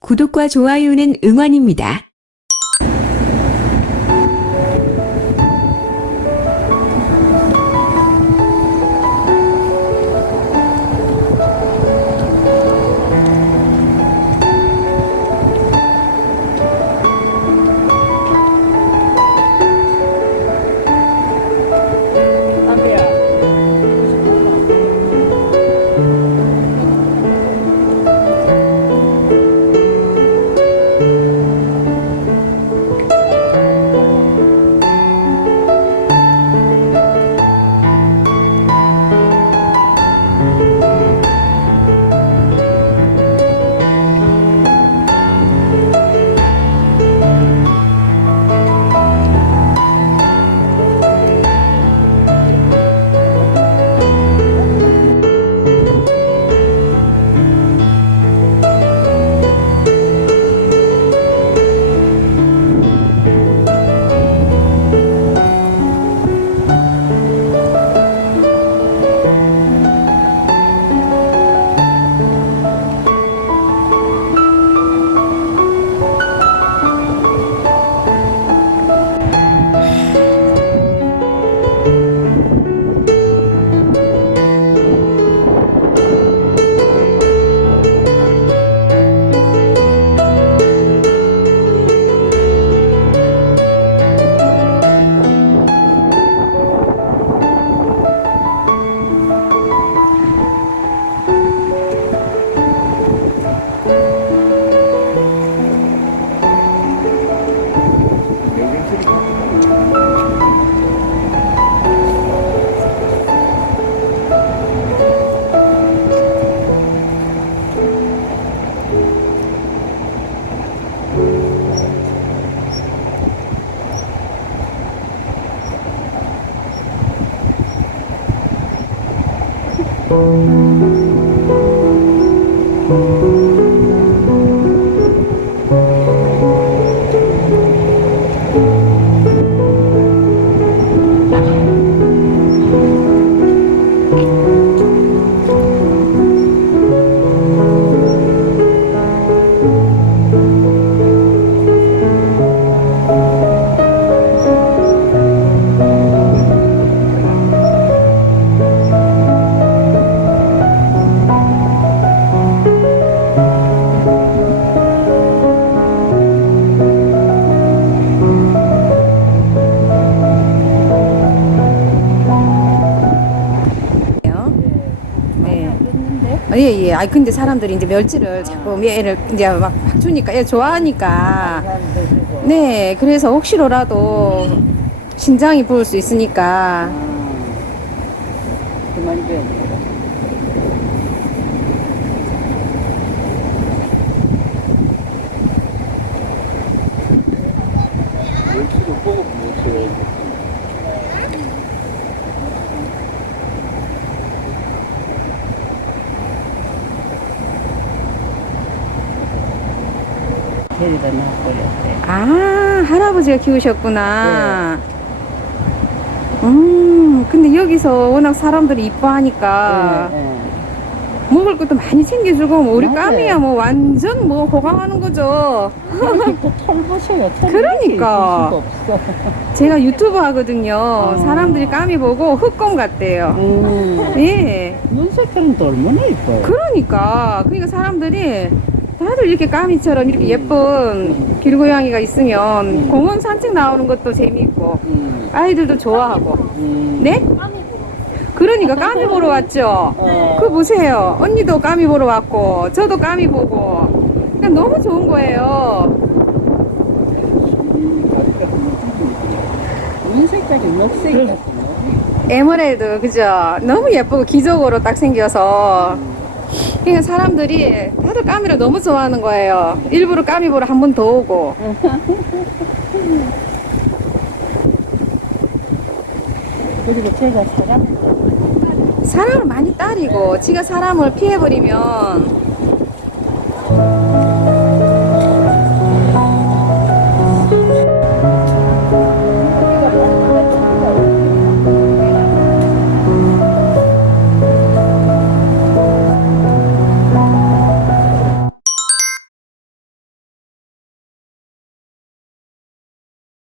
구독과 좋아요는 응원입니다. thank you 예, 예. 아 근데 사람들이 이제 멸치를 자꾸 얘를 이제 막 주니까 얘 좋아하니까. 네. 그래서 혹시라도 신장이 부을 수 있으니까. 그만 돼. 멸치 데리다 놔버렸대. 아, 할아버지가 키우셨구나. 음, 근데 여기서 워낙 사람들이 이뻐하니까 네, 먹을 것도 많이 챙겨주고 뭐 우리 맞아요. 까미야 뭐 완전 뭐 호강하는 거죠. 털 보세요. 털 그러니까. 이렇게 있을 수가 없어. 제가 유튜브 하거든요. 어. 사람들이 까미 보고 흑검 같대요. 음. 예. 눈 색깔은 또 얼마나 이뻐요. 그러니까 그러니까 사람들이 다들 이렇게 까미처럼 이렇게 예쁜 음. 길고양이가 있으면 음. 공원 산책 나오는 것도 재미있고 음. 아이들도 좋아하고 음. 네? 그러니까 까미 보러 왔죠. 어. 그 보세요. 언니도 까미 보러 왔고 저도 까미 보고 그러니까 너무 좋은 거예요. 눈 색깔이 녹색 같은 거. 에메랄드 그죠? 너무 예쁘고 기적으로 딱 생겨서 그러니까 사람들이 다들 까미를 너무 좋아하는 거예요. 일부러 까미 보러 한 번 더 오고. 그리고 제가 사람 사람을 많이 따리고 지가 사람을 피해버리면